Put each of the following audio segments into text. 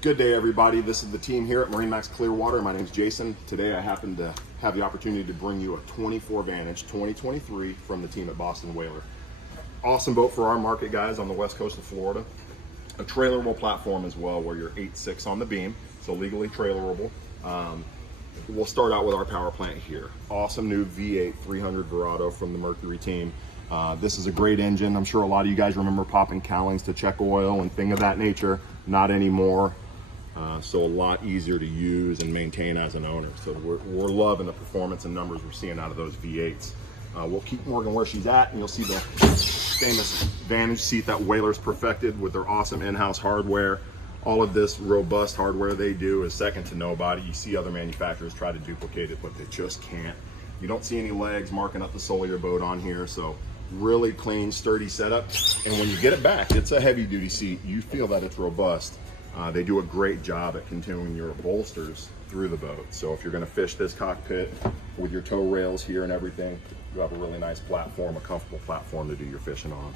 Good day, everybody. This is the team here at MarineMax Clearwater. My name is Jason. Today I happen to have the opportunity to bring you a 24 Vantage 2023 from the team at Boston Whaler. Awesome boat for our market, guys, on the west coast of Florida. A trailerable platform as well, where you're 8'6" on the beam, so legally trailerable. We'll start out with our power plant here. Awesome new V8 300 Verado from the Mercury team. This is a great engine. I'm sure a lot of you guys remember popping cowlings to check oil and things of that nature. Not anymore. So a lot easier to use and maintain as an owner. So we're loving the performance and numbers we're seeing out of those V8s. We'll keep Morgan where she's at, and you'll see the famous Vantage seat that Whaler's perfected with their awesome in-house hardware. All of this robust hardware they do is second to nobody. You see other manufacturers try to duplicate it, but they just can't. You don't see any legs marking up the sole of your boat on here, so really clean, sturdy setup. And when you get it back, it's a heavy-duty seat. You feel that it's robust. They do a great job at continuing your bolsters through the boat. So if you're going to fish this cockpit with your tow rails here and everything, you have a really nice platform, a comfortable platform to do your fishing on.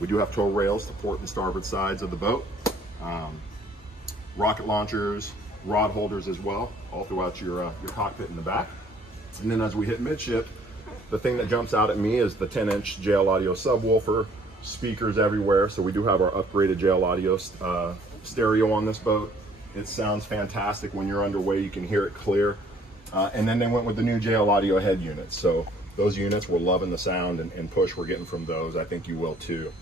We do have tow rails to port the starboard sides of the boat. Rocket launchers, rod holders as well, all throughout your cockpit in the back. And then as we hit midship, the thing that jumps out at me is the 10-inch JL Audio subwoofer, speakers everywhere. So we do have our upgraded JL Audio stereo on this boat. It sounds fantastic when you're underway. You can hear it clear. And then they went with the new JL Audio head units. So those units, we're loving the sound and push we're getting from those. I think you will too.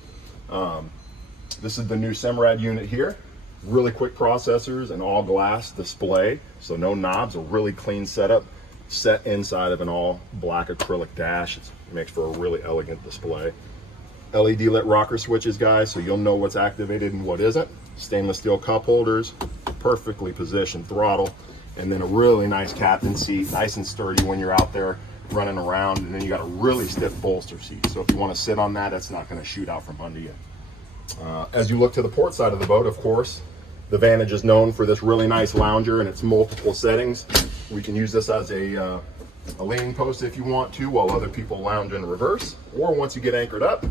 This is the new Simrad unit here. Really quick processors and all glass display. So no knobs, a really clean setup. Set inside of an all black acrylic dash. It makes for a really elegant display. LED lit rocker switches, guys, so you'll know what's activated and what isn't. Stainless steel cup holders, perfectly positioned throttle, and then a really nice captain seat, nice and sturdy when you're out there running around. And then you got a really stiff bolster seat, so if you want to sit on that, it's not going to shoot out from under you. As you look to the port side of the boat, of course, the Vantage is known for this really nice lounger and its multiple settings. We can use this as a leaning post if you want to, while other people lounge in reverse. Or once you get anchored up,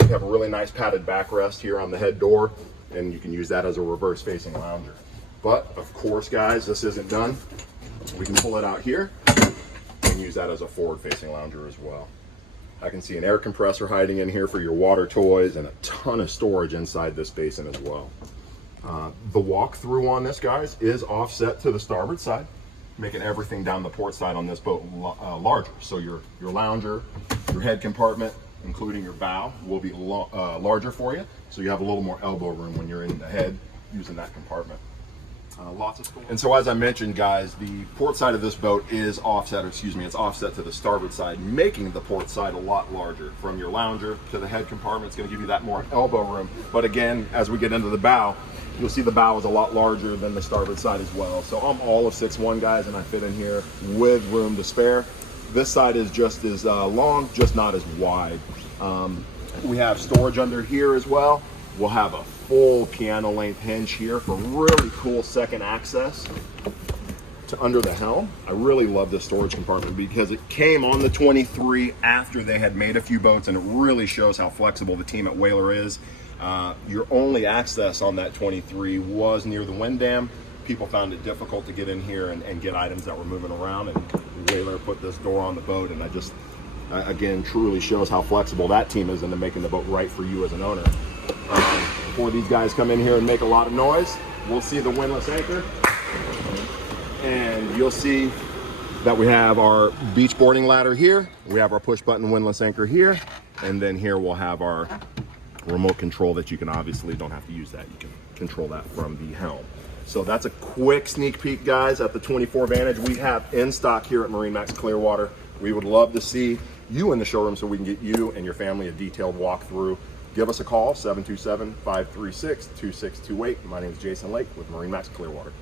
you have a really nice padded backrest here on the head door, and you can use that as a reverse facing lounger. But of course, guys, this isn't done. We can pull it out here and use that as a forward facing lounger as well. I can see an air compressor hiding in here for your water toys and a ton of storage inside this basin as well. The walkthrough on this, guys, is offset to the starboard side, making everything down the port side on this boat larger. So your lounger, your head compartment, including your bow, will be larger for you. So you have a little more elbow room when you're in the head using that compartment. Lots of storage. And so as I mentioned, guys, the port side of this boat is offset, or excuse me, it's offset to the starboard side, making the port side a lot larger. From your lounger to the head compartment, it's going to give you that more elbow room. But again, as we get into the bow, you'll see the bow is a lot larger than the starboard side as well. So I'm all of 6'1", guys, and I fit in here with room to spare. This side is just as long, just not as wide. We have storage under here as well. We'll have a full piano length hinge here for really cool second access to under the helm. I really love this storage compartment because it came on the 23 after they had made a few boats, and it really shows how flexible the team at Whaler is. Your only access on that 23 was near the wind dam. People found it difficult to get in here and get items that were moving around, and Whaler put this door on the boat, and I just, again, truly shows how flexible that team is into making the boat right for you as an owner. Before these guys come in here and make a lot of noise, we'll see the windlass anchor, and you'll see that we have our beach boarding ladder here. We have our push button windlass anchor here, and then here we'll have our remote control that you can obviously don't have to use that. You can control that from the helm. So that's a quick sneak peek, guys, at the 24 Vantage we have in stock here at MarineMax Clearwater. We would love to see you in the showroom so we can get you and your family a detailed walkthrough. Give us a call, 727-536-2628. My name is Jason Lake with MarineMax Clearwater.